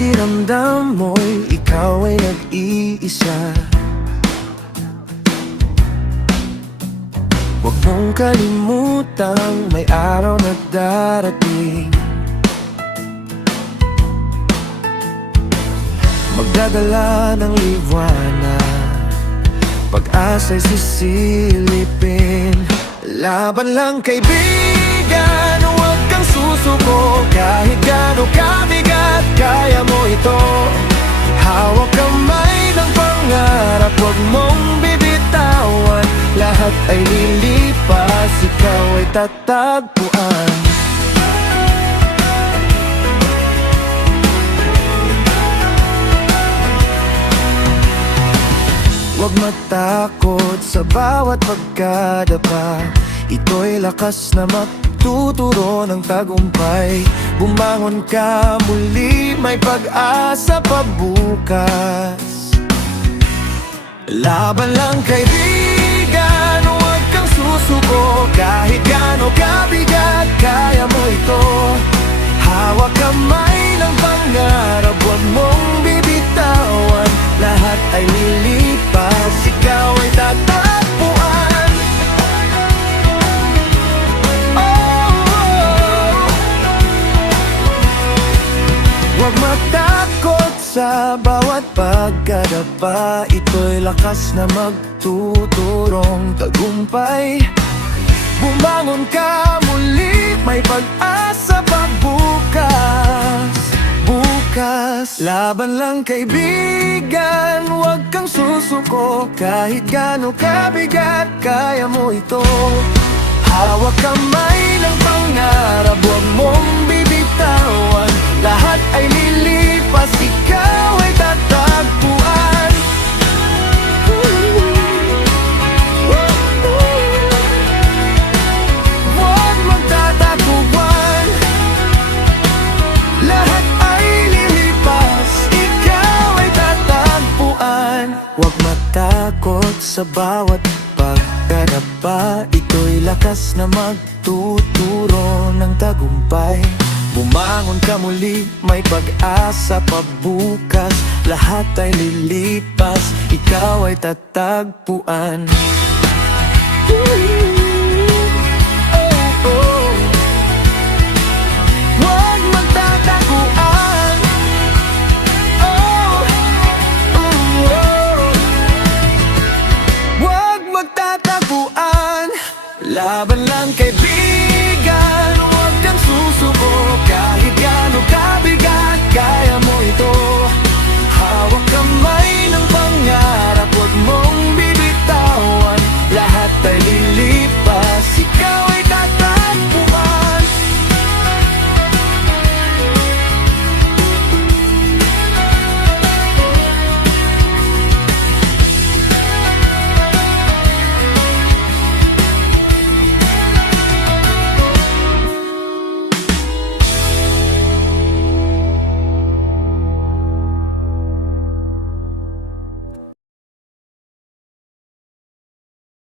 pakiramdam mo'y ikaw ay nag-iisa. Huwag mong kalimutang may araw na darating, magdadala ng liwanag, pag-asa'y sisilipin. Laban lang kaibigan, huwag kang susuko. Kahit gaano kabigat, kaya mo ito. Hawak kamay ng pangarap, huwag mong bibitawan. Lahat ay lilipas, ikaw ay tatagpuan. Huwag matakot sa bawat pagkadapa, ito'y lakas na magtuturo ng tagumpay. Bumangon ka muli, may pag-asa pa bukas. Laban lang kaibigan, huwag kang susuko. Kahit gaano kabigat, kaya mo ito. Hawak kamay ng pangarap, huwag mong bibitawan. Lahat ay lilipas, ikaw ay tatagpuan. Huwag matakot sa bawat pagkadapa, ito'y lakas na magtuturong tagumpay. Bumangon ka muli, may pag-asa pa bukas. Laban lang kaibigan, huwag kang susuko. Kahit gaano kabigat, kaya mo ito. Hawak kamay ng pangarap, huwag mong bibitawan. Lahat ay lilipas, ikaw ay tatagpuan. Huwag magtataguan, lahat ay lilipas, ikaw ay tatagpuan. Huwag matakot sa bawat pagkadapa, ito'y lakas na magtuturo ng tagumpay. Bumangon ka muli, may pag-asa pa bukas. Lahat ay lilipas, ikaw ay tatagpuan. Huwag magtataguan. Huwag magtataguan. Laban lang kaibigan, huwag kang susuko. Kahit gaano kabigat, kaya